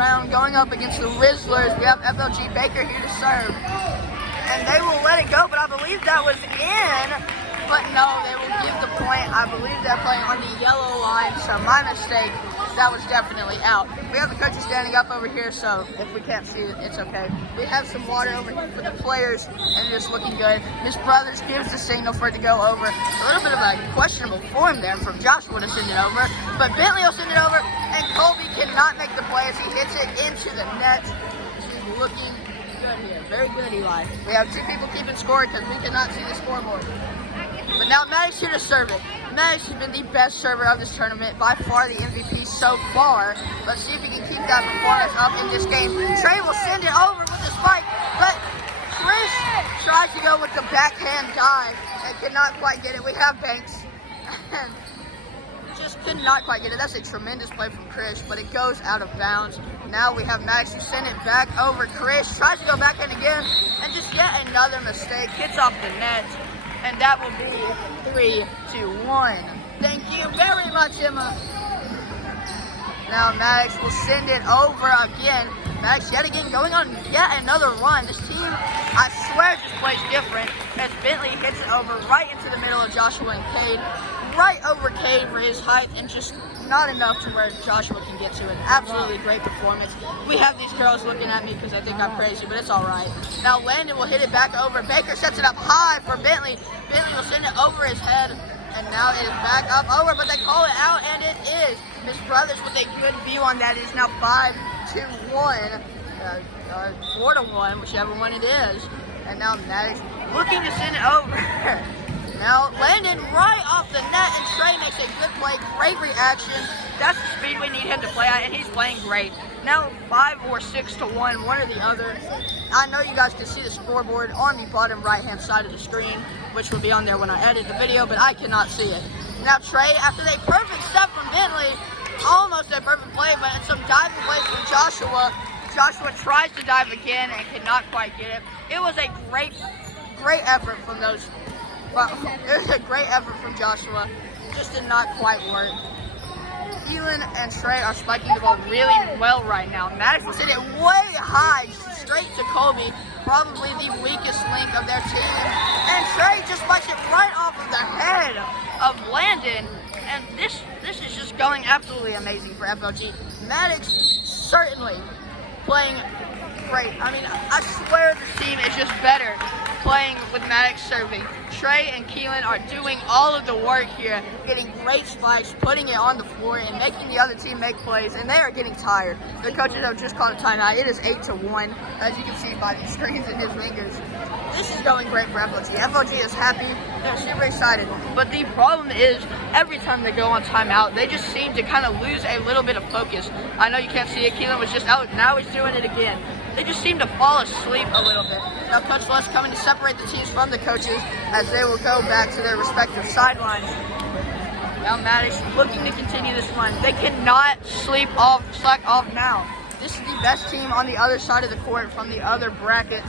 round going up against the Rizzlers. We have FLG Baker here to serve. And they will let it go, but I believe that was in. But no, they will give the point. I believe they're playing on the yellow line, so my mistake. That was definitely out. We have the coaches standing up over here, so if we can't see it, it's okay. We have some water over here for the players, and it is looking good. Miss Brothers gives the signal for it to go over. A little bit of a questionable form there from Joshua to send it over, but Bentley will send it over, and Colby cannot make the play as he hits it into the net. She's looking good here. Very good, Eli. We have two people keeping score because we cannot see the scoreboard. But now Maddox here to serve it. Maddox has been the best server of this tournament, by far the MVP so far. Let's see if he can keep that performance up in this game. Trey will send it over with the spike, but Chris tries to go with the backhand dive and cannot quite get it. We have Banks and just could not quite get it. That's a tremendous play from Chris, but it goes out of bounds. Now we have Maddox who send it back over. Chris tries to go backhand again, and just yet another mistake. Hits off the net. And that will be 3-1. Thank you very much, Emma. Now Maddox will send it over again. Maddox yet again going on yet another run. This team, I swear, just plays different as Bentley hits it over right into the middle of Joshua and Cade. Right over Cade for his height, and just not enough to where Joshua can get to it. Absolutely great performance. We have these girls looking at me because I think I'm crazy, but it's all right. Now Landon will hit it back over. Baker sets it up high for Bentley. Bentley will send it over his head, and now it is back up over, but they call it out, and it is. Miss Brothers with a good view on that. It is now 5-1, 4-1, whichever one it is. And now Maddox looking to send it over. Now Landon right off the net, and Trey makes a good play. Great reaction. That's the speed we need him to play at, and he's playing great. Now 5 or 6-1, one or the other. I know you guys can see the scoreboard on the bottom right-hand side of the screen, which will be on there when I edit the video, but I cannot see it. Now Trey, after a perfect step from Bentley, almost a perfect play, but it's some diving plays from Joshua. Joshua tries to dive again and cannot quite get it. It was a great effort from those. It was a great effort from Joshua. Just did not quite work. Keelan and Trey are spiking the ball really well right now. Maddox will send it way high, straight to Colby, probably the weakest link of their team. And Trey just spikes it right off of the head of Landon. And this is just going absolutely amazing for FLG. Maddox certainly playing great. I mean, I swear the team is just better playing with Maddox serving. Trey and Keelan are doing all of the work here, getting great spikes, putting it on the floor, and making the other team make plays, and they are getting tired. The coaches have just called a timeout. It is 8-1, as you can see by the screens and his fingers. This is going great for FLG. FLG is happy. They're super excited. But the problem is, every time they go on timeout, they just seem to kind of lose a little bit of focus. I know you can't see it. Keelan was just out. Now he's doing it again. They just seem to fall asleep a little bit. Now Coach Les coming to separate the teams from the coaches as they will go back to their respective sidelines. Now Maddox looking to continue this run. They cannot slack off now. This is the best team on the other side of the court from the other bracket.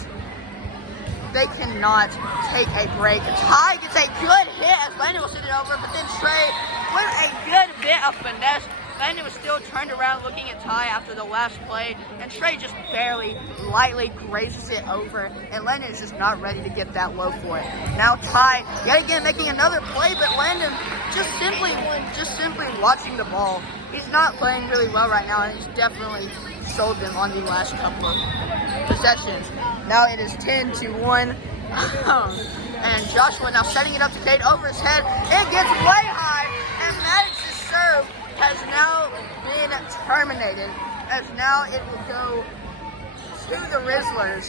They cannot take a break. Ty gets a good hit as Landon will send it over, but then Trey with a good bit of finesse. Landon was still turned around looking at Ty after the last play, and Trey just barely, lightly grazes it over, and Landon is just not ready to get that low for it. Now Ty, yet again, making another play, but Landon just simply watching the ball. He's not playing really well right now, and he's definitely sold them on the last couple of possessions. Now it is 10-1, and Joshua now setting it up to Cade over his head. It gets way high, and Maddox's serve has now been terminated, as now it will go to the Rizzlers.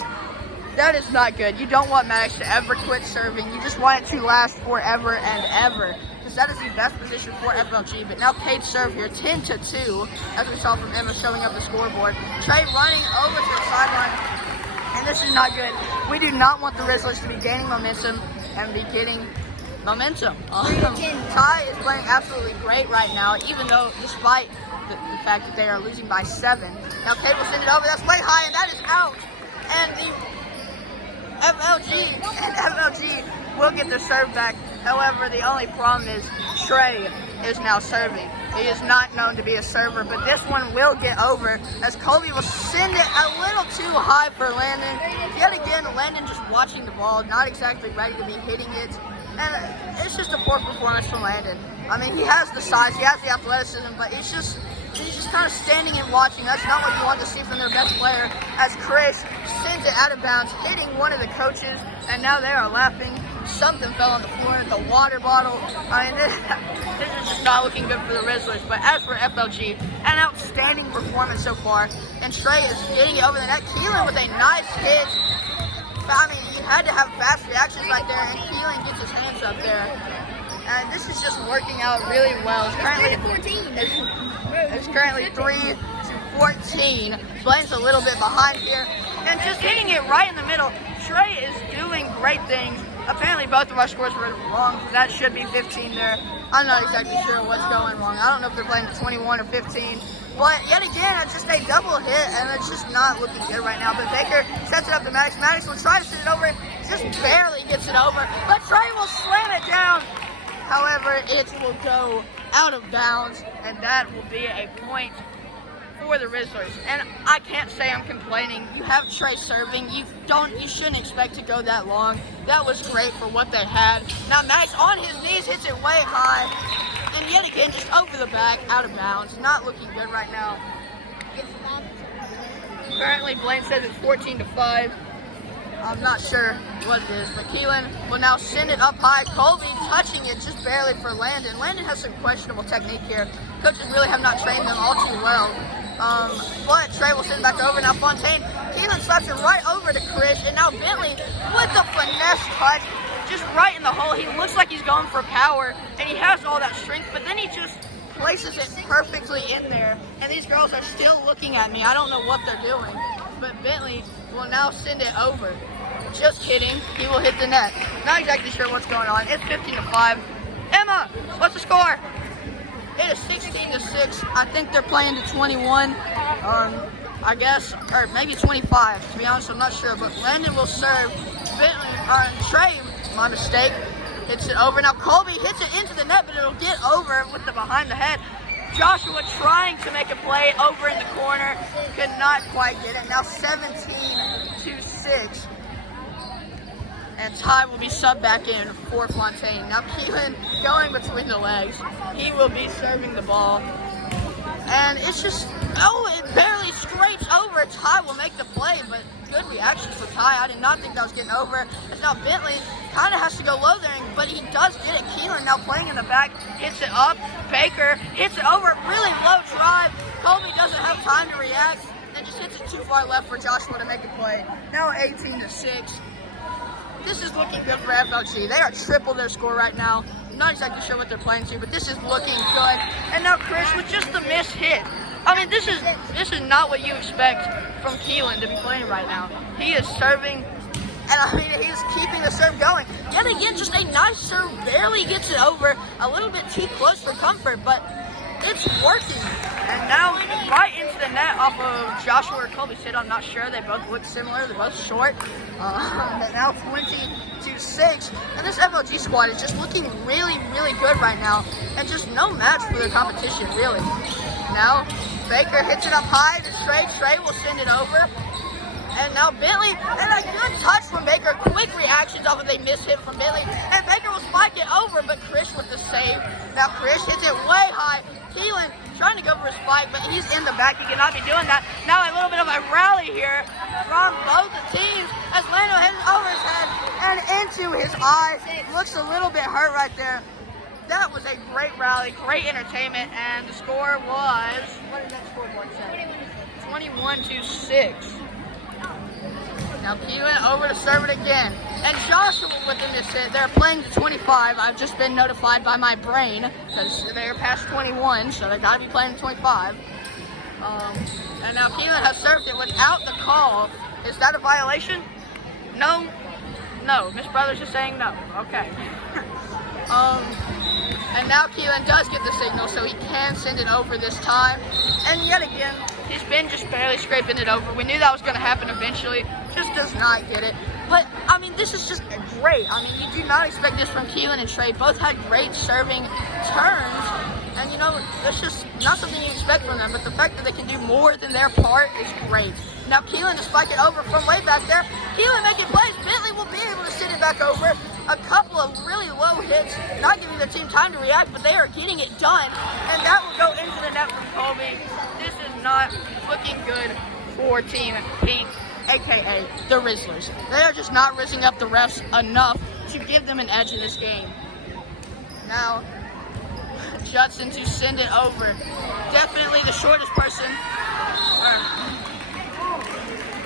That is not good. You don't want Maddox to ever quit serving. You just want it to last forever and ever, because that is the best position for FLG. But now Cade's serve here, 10-2, as we saw from Emma showing up the scoreboard. Trey running over to the sideline, and this is not good. We do not want the Rizzlers to be gaining momentum and be getting momentum. Ty is playing absolutely great right now, even though despite the fact that they are losing by 7. Now Cade will send it over. That's way high, and that is out. And the FLG will get their serve back. However, the only problem is Trey is now serving. He is not known to be a server, but this one will get over as Colby will send it a little too high for Landon. Yet again, Landon just watching the ball, not exactly ready to be hitting it. And it's just a poor performance from Landon. I mean, he has the size, he has the athleticism, but he's just kind of standing and watching. That's not what you want to see from their best player, as Chris sends it out of bounds, hitting one of the coaches, and now they are laughing. Something fell on the floor, the water bottle. I mean, this is just not looking good for the Rizzlers. But as for FLG, an outstanding performance so far, and Trey is getting it over the net. Keelan with a nice hit. I mean, you had to have fast reactions right there, and Keelan gets his hands up there. And this is just working out really well. It's currently 3-14. Blaine's a little bit behind here. And just hitting it right in the middle. Trey is doing great things. Apparently both of our scores were wrong. That should be 15 there. I'm not exactly sure what's going wrong. I don't know if they're playing 21 or 15. But yet again, it's just a double hit, and it's just not looking good right now. But Baker sets it up to Maddox. Maddox will try to send it over. Just barely gets it over. But Trey will slam it down. However, it will go out of bounds, and that will be a point for the Rizzlers. And I can't say I'm complaining. You have Trey serving. You shouldn't expect to go that long. That was great for what they had. Now Max on his knees hits it way high. And yet again, just over the back, out of bounds. Not looking good right now. Currently, Blaine says it's 14-5. I'm not sure what it is, but Keelan will now send it up high. Colby touching it just barely for Landon. Landon has some questionable technique here. Coaches really have not trained them all too well. But Trey will send it back over. Now Fontaine, Keelan slaps it right over to Chris, and now Bentley with the finesse touch, just right in the hole. He looks like he's going for power, and he has all that strength, but then he just places it perfectly in there. And these girls are still looking at me. I don't know what they're doing, but Bentley will now send it over. Just kidding, he will hit the net. Not exactly sure what's going on. It's 15-5. Emma, what's the score? It is 16-6. I think they're playing to 21. I guess, or maybe 25. To be honest, I'm not sure. But Landon will serve. Trey, my mistake, hits it over. Now Colby hits it into the net, but it'll get over with the behind the head. Joshua trying to make a play over in the corner, could not quite get it. Now 17-6. And Ty will be subbed back in for Fontaine. Now Keelan going between the legs. He will be serving the ball. And it's just, it barely scrapes over. Ty will make the play, but good reactions for Ty. I did not think that was getting over. As now Bentley kind of has to go low there, but he does get it. Keelan now playing in the back, hits it up. Baker hits it over, really low drive. Colby doesn't have time to react, and just hits it too far left for Joshua to make a play. Now 18-6. This is looking good for FLG. They are triple their score right now. I'm not exactly sure what they're playing to, but this is looking good. And now Chris with just the missed hit. I mean, this is not what you expect from Keelan to be playing right now. He is serving, and I mean, he's keeping the serve going. Yet again, just a nice serve, barely gets it over. A little bit too close for comfort, but it's working. And now right into the net off of Joshua or Colby's hit. I'm not sure. They both look similar. They're both short. But now 20-6. And this FLG squad is just looking really, really good right now. And just no match for their competition, really. Now Baker hits it up high to Trey. Trey will send it over. And now Bentley, and a good touch from Baker. Quick reactions off of a missed hit from Bentley. And Baker will spike it over, but Chris with the save. Now Chris hits it way high. Keelan trying to go for a spike, but he's in the back. He cannot be doing that. Now a little bit of a rally here from both the teams as Lando hits over his head and into his eye. Looks a little bit hurt right there. That was a great rally, great entertainment, and the score was, what did that scoreboard say? 21-6. Now Keelan over to serve it again. And Joshua with the miss hit. They're playing to 25. I've just been notified by my brain because they're past 21, so they got to be playing to 25. And now Keelan has served it without the call. Is that a violation? No. No. Miss Brothers is saying no. Okay. And now Keelan does get the signal, so he can send it over this time. And yet again, he's been just barely scraping it over. We knew that was going to happen eventually. just does not get it. But, I mean, this is just great. I mean, you do not expect this from Keelan and Trey. Both had great serving turns. And, you know, that's just not something you expect from them. But the fact that they can do more than their part is great. Now, Keelan to spike it over from way back there. Keelan making plays. Bentley will be able to send it back over. A couple of really low hits, not giving the team time to react, but they are getting it done. And that will go into the net from Colby. This is not looking good for Team Pink, a.k.a. the Rizzlers. They are just not rizzing up the refs enough to give them an edge in this game. Now, Judson to send it over. Definitely the shortest person,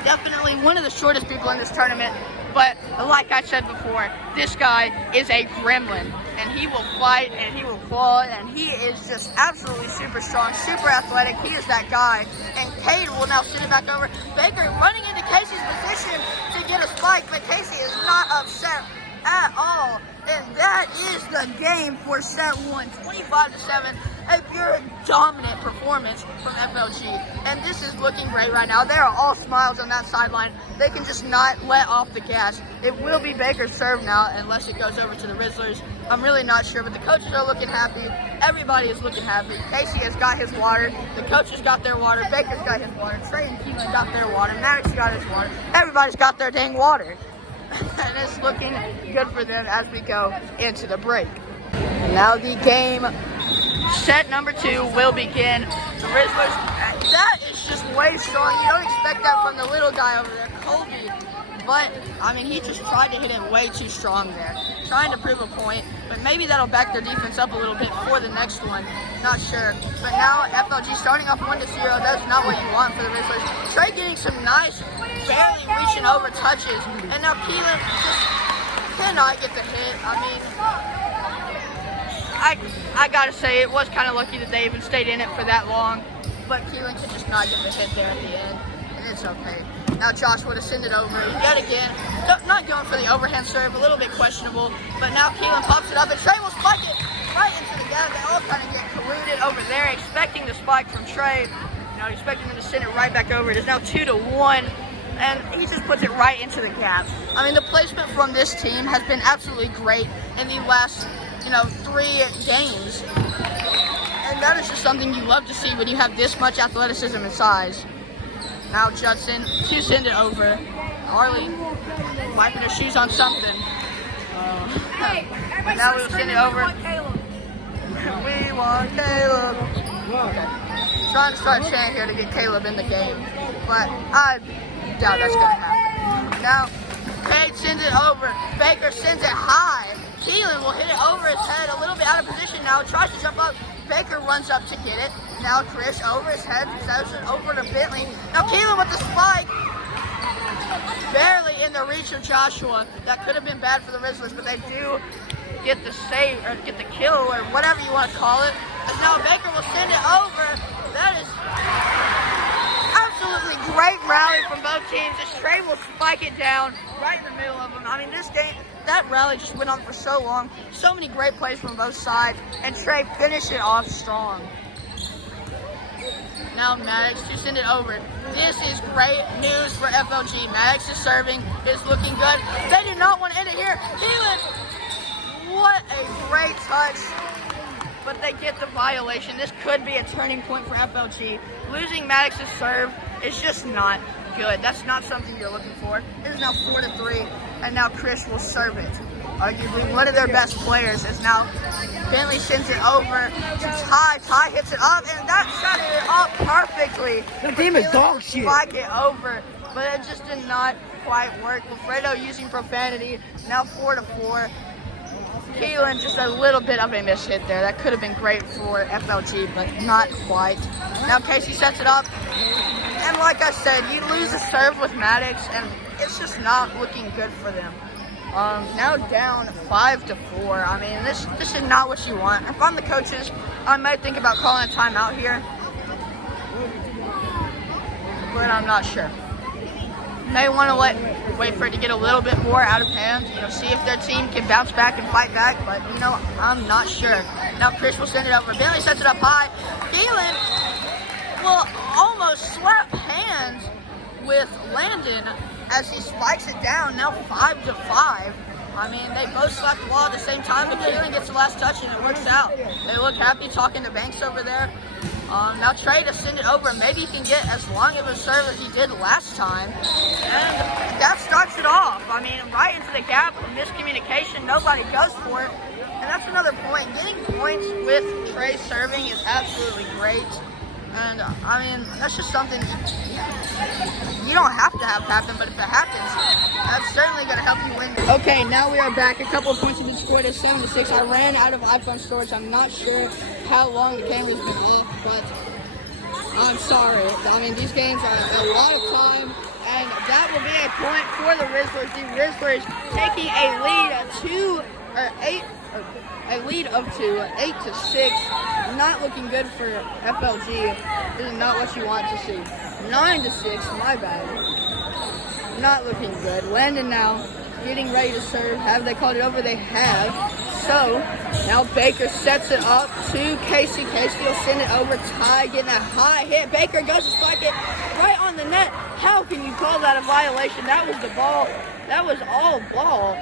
definitely one of the shortest people in this tournament. But like I said before, this guy is a gremlin, and he will fight and he will claw, and he is just absolutely super strong, super athletic. He is that guy. And Cade will now send it back over. Baker running into Casey's position to get a spike, but Casey is not upset at all. And that is the game for set one, 25-7. A pure dominant performance from FLG. And this is looking great right now. They are all smiles on that sideline. They can just not let off the gas. It will be Baker's serve now unless it goes over to the Rizzlers. I'm really not sure, but the coaches are looking happy. Everybody is looking happy. Casey has got his water. The coaches got their water. Baker's got his water. Trey and Keelan got their water. Maddox got his water. Everybody's got their dang water. And it's looking good for them as we go into the break. And now the game, set number 2 will begin. The Rizzlers, that is just way strong. You don't expect that from the little guy over there, Colby. But, I mean, he just tried to hit it way too strong there. Trying to prove a point, but maybe that'll back their defense up a little bit for the next one. Not sure. But now FLG starting off 1-0. That's not what you want for the Rizzlers. Trey getting some nice, barely reaching over touches. And now Keelan just cannot get the hit. I mean, I gotta say, it was kind of lucky that they even stayed in it for that long. But Keelan could just not get the hit there at the end. And it's okay. Now Joshua to send it over yet again. Not going for the overhand serve, a little bit questionable. But now Keelan pops it up and Trey will spike it right into the gap. They all kind of get colluded over there, expecting the spike from Trey. You know, expecting them to send it right back over. It is now 2-1. And he just puts it right into the gap. I mean, the placement from this team has been absolutely great in the last, 3 games. And that is just something you love to see when you have this much athleticism and size. Now Judson to send it over. Harley wiping her shoes on something. But now we'll send it over. We want Caleb. Okay. Trying to start chanting here to get Caleb in the game. But I doubt that's going to happen. Now, Cade sends it over. Baker sends it high. Keelan will hit it over his head, a little bit out of position now. Tries to jump up. Baker runs up to get it. Now Krish over his head, throws it over to Bentley. Now Keelan with the spike. Barely in the reach of Joshua. That could have been bad for the Rizzlers, but they do get the save, or get the kill, or whatever you want to call it. But now Baker will send it over. That is absolutely great rally from both teams. This Trey will spike it down right in the middle of them. I mean, this game, that rally just went on for so long. So many great plays from both sides, and Trey finished it off strong. Now Maddox to send it over. This is great news for FLG. Maddox is serving, is looking good. They do not want to end it here. Keelan, what a great touch. But they get the violation. This could be a turning point for FLG. Losing Maddox's serve is just not good. That's not something you're looking for. It is now 4-3, and now Krish will serve it. Arguably one of their best players is now Bentley sends it over to Ty. Ty hits it up, and that shot it up perfectly. The team is dog shit. Spike it over, but it just did not quite work. Wilfredo using profanity. Now 4-4. Keelan, just a little bit of a miss hit there. That could have been great for FLG, but not quite. Now Casey sets it up. And like I said, you lose a serve with Maddox, and it's just not looking good for them. Now down 5-4. I mean, this is not what you want. If I'm the coaches, I might think about calling a timeout here. But I'm not sure. May want to wait for it to get a little bit more out of hand, see if their team can bounce back and fight back, but, I'm not sure. Now Chris will send it over. Bentley sets it up high. Keelan will almost swap hands with Landon, as he spikes it down, now 5-5. I mean, they both slapped the ball at the same time, but Keelan gets the last touch and it works out. They look happy talking to Banks over there. Now Trey to send it over. Maybe he can get as long of a serve as he did last time. And that starts it off. I mean, right into the gap, miscommunication, nobody goes for it. And that's another point. Getting points with Trey serving is absolutely great. And I mean, that's just something you don't have to have happen, but if it happens, that's certainly going to help you win. Okay, now we are back. A couple of points have been scored at 7-6. I ran out of iPhone storage. I'm not sure how long the camera's been off, but I'm sorry. I mean, these games are a lot of time, and that will be a point for the Rizzlers. The Rizzlers taking a lead of 8-6. Not looking good for FLG. This is not what you want to see. 9-6, my bad. Not looking good. Landon now getting ready to serve. Have they called it over? They have. So now Baker sets it up to Casey. Casey will send it over. Ty getting a high hit. Baker goes to spike it right on the net. How can you call that a violation? That was the ball. That was all ball.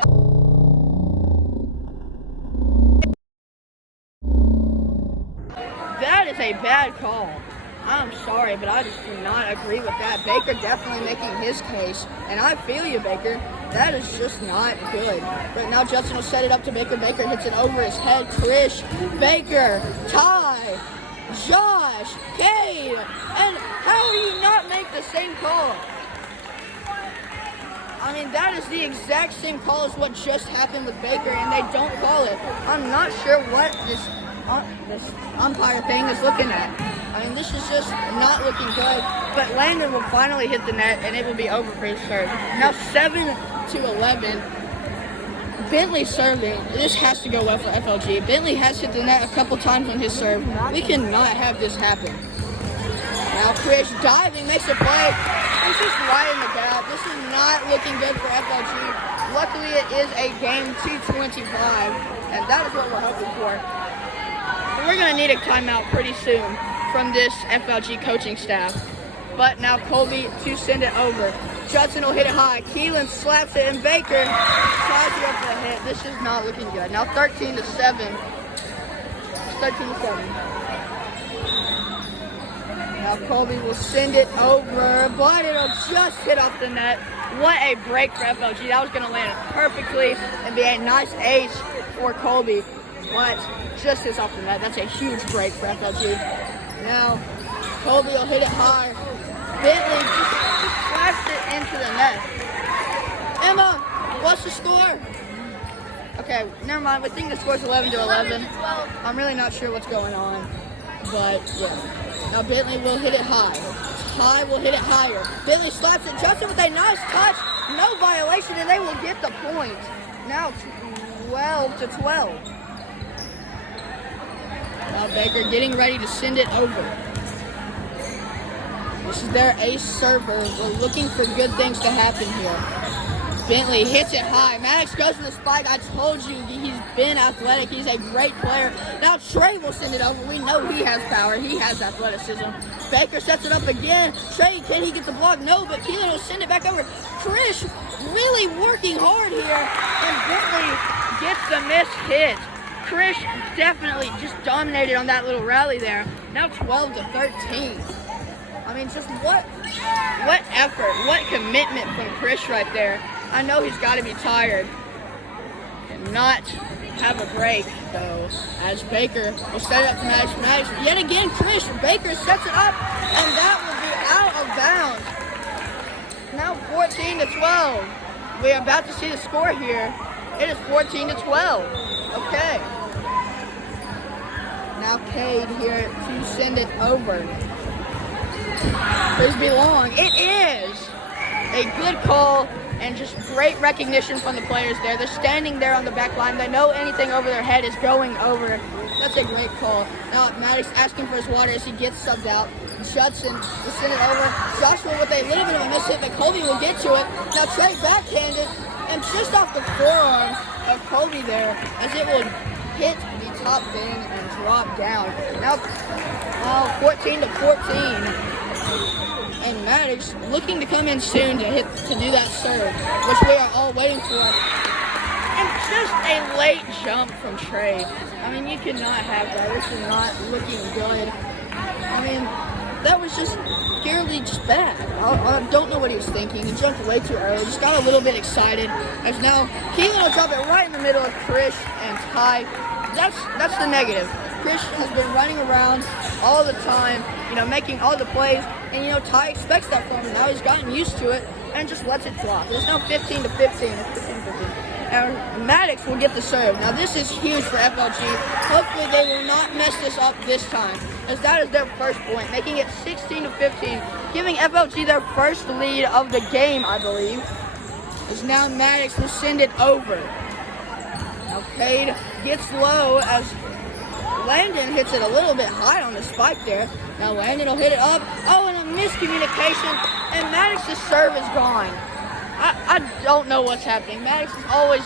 That is a bad call. I'm sorry, but I just do not agree with that. Baker definitely making his case, and I feel you, Baker. That is just not good. Right now, Justin will set it up to Baker. Baker hits it over his head. Krish, Baker, Ty, Josh, Cade, and how do you not make the same call? I mean, that is the exact same call as what just happened with Baker, and they don't call it. I'm not sure what this umpire thing is looking at. I mean, this is just not looking good. But Landon will finally hit the net, and it will be over for his serve. Now 7-11. Bentley serving. This has to go well for FLG. Bentley has hit the net a couple times on his serve. We cannot have this happen. Now Krish diving, makes a play. It's just right in the gap. This is not looking good for FLG. Luckily, it is a game 225, and that is what we're hoping for. We're going to need a timeout pretty soon from this FLG coaching staff. But now Colby to send it over. Judson will hit it high. Keelan slaps it, and Baker tries to go for a hit. This is not looking good. Now 13-7. 13-7. Now Colby will send it over, but it'll just hit off the net. What a break for FLG. That was going to land perfectly and be a nice ace for Colby. But just hits off the net. That's a huge break for FLG. Now, Colby will hit it high. Bentley just slaps it into the net. Emma, what's the score? Okay, never mind. We think the score's 11-11. I'm really not sure what's going on. But, yeah. Now, Bentley will hit it high. Ty will hit it higher. Bentley slaps it. Justin with a nice touch. No violation, and they will get the point. Now, 12-12. Now Baker getting ready to send it over. This is their ace server. We're looking for good things to happen here. Bentley hits it high. Maddox goes to the spike. I told you he's been athletic. He's a great player. Now Trey will send it over. We know he has power. He has athleticism. Baker sets it up again. Trey, can he get the block? No, but Keelan will send it back over. Krish really working hard here. And Bentley gets the missed hit. Krish definitely just dominated on that little rally there. Now 12-13. I mean, just what effort, what commitment from Krish right there. I know he's got to be tired. Cannot have a break, though, as Baker will set it up to Maddox. Yet again, Krish, Baker sets it up, and that will be out of bounds. Now 14-12. We are about to see the score here. It is 14-12. Okay. Now Cade here to send it over. Frisbee long. It is a good call and just great recognition from the players there. They're standing there on the back line. They know anything over their head is going over. That's a great call. Now Maddox asking for his water as he gets subbed out. Judson will send it over. Joshua with a little bit of a miss hit, but Colby will get to it. Now Trey backhanded and just off the forearm of Colby there as it will hit the top bin and drop down. Now 14-14. And Maddox looking to come in soon to do that serve, which we are all waiting for. And just a late jump from Trey. I mean, you cannot have that. This is not looking good. I mean, that was just purely just bad. I don't know what he was thinking. He jumped way too early. Just got a little bit excited. As now, Keelan will drop it right in the middle of Krish and Ty. That's the negative. Krish has been running around all the time, you know, making all the plays. And, you know, Ty expects that from him. Now he's gotten used to it and just lets it drop. There's no 15 to 15. It's 15 to 15. And Maddox will get the serve. Now, this is huge for FLG. Hopefully, they will not mess this up this time, as that is their first point, making it 16 to 15, giving FLG their first lead of the game, I believe. As now Maddox will send it over. Now, Cade gets low as Landon hits it a little bit high on the spike there. Now Landon will hit it up. Oh, and a miscommunication, and Maddox's serve is gone. I don't know what's happening. Maddox has always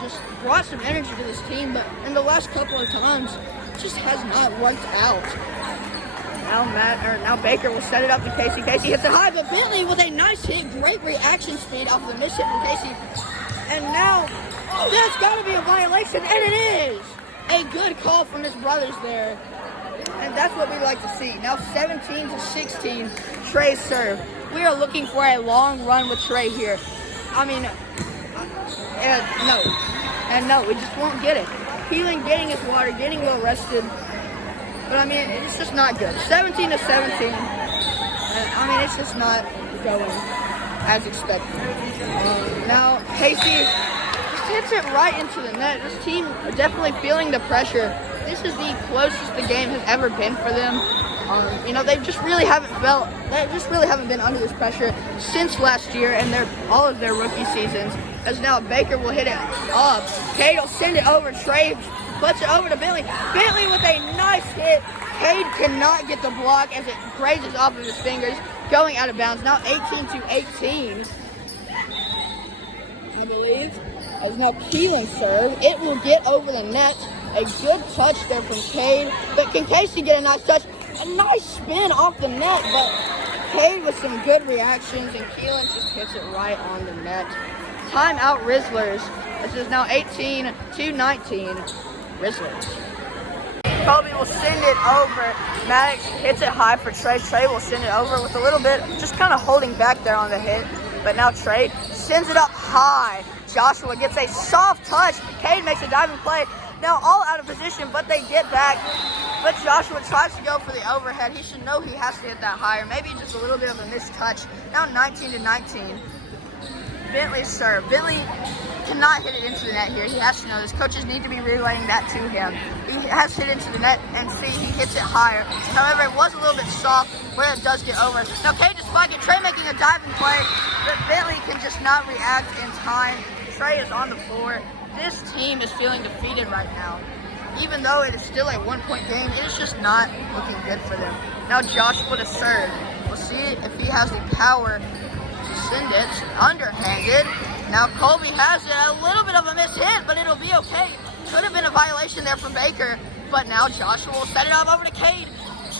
just brought some energy to this team, but in the last couple of times, it just has not worked out. Now Baker will set it up to Casey. Casey hits it high, but Bentley with a nice hit, great reaction speed off of the miss hit from Casey. And now, that's got to be a violation, and it is! A good call from his brothers there. And that's what we like to see. Now 17 to 16, Trey's serve. We are looking for a long run with Trey here. I mean, no, we just won't get it. Keelan getting his water, getting well rested. But I mean, it's just not good. 17 to 17. I mean, it's just not going as expected. Now, Casey just hits it right into the net. This team are definitely feeling the pressure. This is the closest the game has ever been for them. You know, they just really haven't been under this pressure since last year and all of their rookie seasons. As now Baker will hit it up. Cade will send it over. Trey puts it over to Bentley. Bentley with a nice hit. Cade cannot get the block as it grazes off of his fingers, going out of bounds. Now 18 to 18, I believe. As now Keelan serve. It will get over the net. A good touch there from Cade. But can Casey get a nice touch? A nice spin off the net, but Cade with some good reactions, and Keelan just hits it right on the net. Timeout Rizzlers. This is now 18 to 19. Rizzlers. Kobe will send it over. Maddox hits it high for Trey. Trey will send it over with a little bit, just kind of holding back there on the hit. But now Trey sends it up high. Joshua gets a soft touch. Cade makes a diving play. Now all out of position, but they get back. But Joshua tries to go for the overhead. He should know he has to hit that higher. Maybe just a little bit of a missed touch. Now 19 to 19. Bentley's serve. Bentley cannot hit it into the net here. He has to know this. Coaches need to be relaying that to him. He has hit into the net, and see, he hits it higher. However, it was a little bit soft where it does get over. Now Cade just spiked it. Trey making a diving play, but Bentley can just not react in time. Trey is on the floor. This team is feeling defeated right now. Even though it is still a one-point game, it is just not looking good for them. Now Joshua to serve. We'll see if he has the power to send it underhanded. Now Colby has it. A little bit of a missed hit, but it'll be okay. Could have been a violation there from Baker, but now Joshua will set it up over to Cade.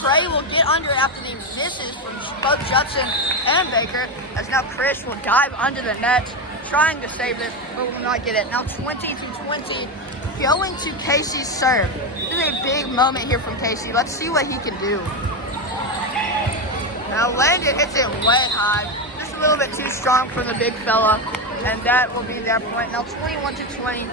Trey will get under it after the misses from both Judson and Baker, as now Chris will dive under the net, trying to save this, but will not get it. Now 20 to 20, going to Casey's serve. This is a big moment here from Casey. Let's see what he can do. Now Landon hits it way high. Just a little bit too strong for the big fella, and that will be their point. Now 21 to 20.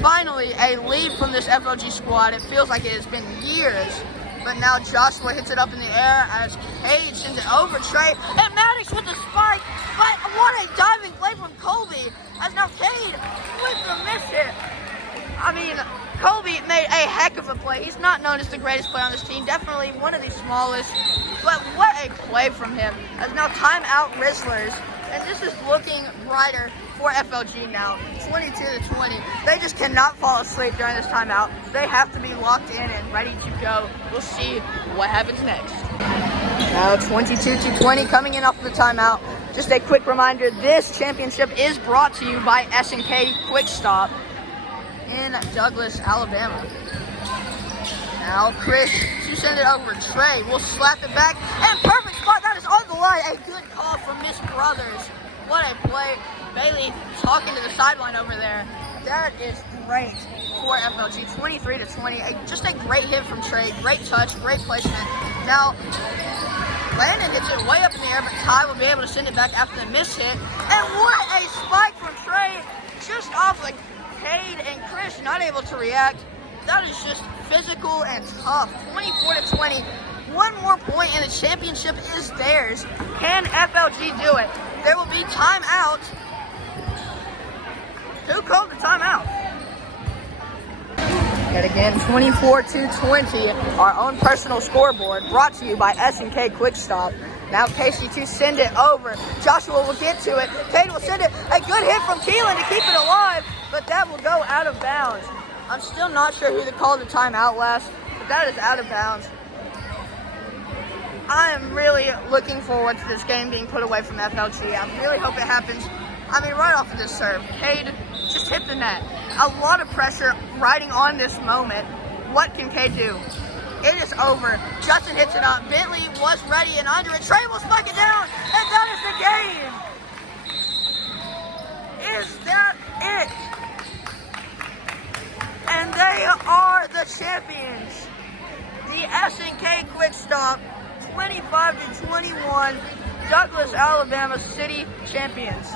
Finally, a lead from this FLG squad. It feels like it has been years, but now Joshua hits it up in the air as Cade sends it over Trey, and Maddox with the spike. But what a diving play from Colby, as now Cade with the miss hit. I mean, Colby made a heck of a play. He's not known as the greatest player on this team, definitely one of the smallest, but what a play from him. As now timeout Rizzlers, and this is looking brighter for FLG now, 22 to 20. They just cannot fall asleep during this timeout. They have to be locked in and ready to go. We'll see what happens next. Now 22 to 20 coming in off of the timeout. Just a quick reminder, this championship is brought to you by S&K Quick Stop in Douglas, Alabama. Now Chris to send it over. Trey will slap it back, and perfect spot. That is lie, a good call from Miss Brothers. What a play. Bailey talking to the sideline over there. That is great for FLG. 23-20. Just a great hit from Trey. Great touch, great placement. Now, Landon hits it way up in the air, but Ty will be able to send it back after the miss hit. And what a spike from Trey. Just off like Cade and Chris, not able to react. That is just physical and tough. 24-20. One more point and the championship is theirs. Can FLG do it? There will be timeout. Who called the timeout? And again, 24-20, our own personal scoreboard, brought to you by S&K Quick Stop. Now Casey to send it over. Joshua will get to it. Cade will send it. A good hit from Keelan to keep it alive, but that will go out of bounds. I'm still not sure who called the timeout last, but that is out of bounds. I am really looking forward to this game being put away from FLG. I really hope it happens. I mean, right off of this serve, Cade just hit the net. A lot of pressure riding on this moment. What can Cade do? It is over. Justin hits it up. Bentley was ready and under it. Trey will spike it down, and that is the game. Is that it? And they are the champions. The S&K Quick Stop, 25-21, Douglas, Alabama City champions.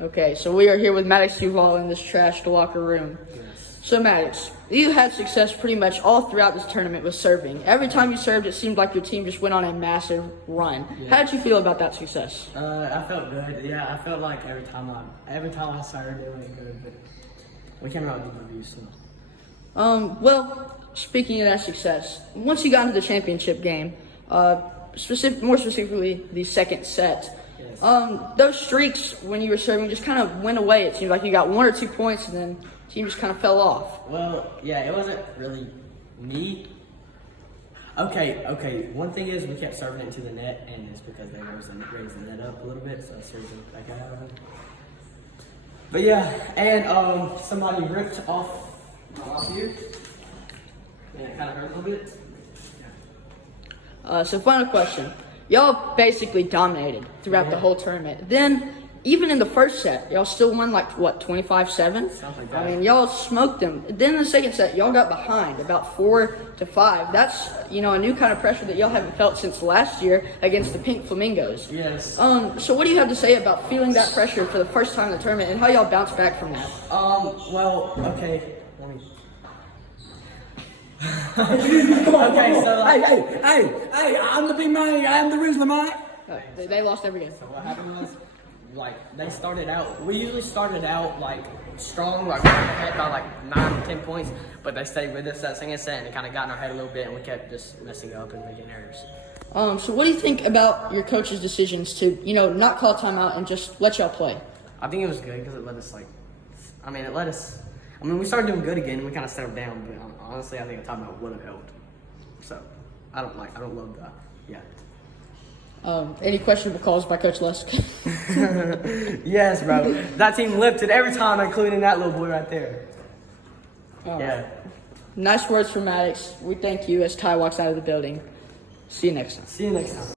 Okay, so we are here with Maddox Duval in this trashed locker room. Yes. So Maddox, you had success pretty much all throughout this tournament with serving. Every time you served, it seemed like your team just went on a massive run. Yeah. How did you feel about that success? I felt good. Yeah, I felt like every time I served, it went good. But we came out with the reviews, so. Well, speaking of that success, once you got into the championship game, more specifically the second set, yes. Those streaks when you were serving just kind of went away. It seemed like you got 1 or 2 points and then the team just kind of fell off. Well, yeah, it wasn't really me. Okay. One thing is we kept serving it into the net, and it's because they raised the net up a little bit, so I served it back out of it. But yeah, and somebody ripped off here, and it kind of hurt a little bit. So final question. Y'all basically dominated throughout the whole tournament. Then, even in the first set, y'all still won like, what, 25-7? Something like that. I mean, y'all smoked them. Then in the second set, y'all got behind about 4-5. That's, a new kind of pressure that y'all haven't felt since last year against the Pink Flamingos. Yes. So what do you have to say about feeling that pressure for the first time in the tournament and how y'all bounced back from that? Well, okay. Let me... Okay, so hey, I'm the big man, I'm the Rizzler man. They lost every game. So what happened was, we usually started out like strong, like we were ahead by like 9 to 10 points, but they stayed with us that second set and it kind of got in our head a little bit and we kept just messing up and making errors. So what do you think about your coach's decisions to, not call timeout and just let y'all play? I think it was good because it let us we started doing good again and we kind of settled down, but honestly I think a timeout would have helped. So I don't love that. Yeah. Any questionable calls by Coach Lusk? Yes, bro. That team lifted every time, including that little boy right there. Yeah. Nice words from Maddox. We thank you as Ty walks out of the building. See you next time.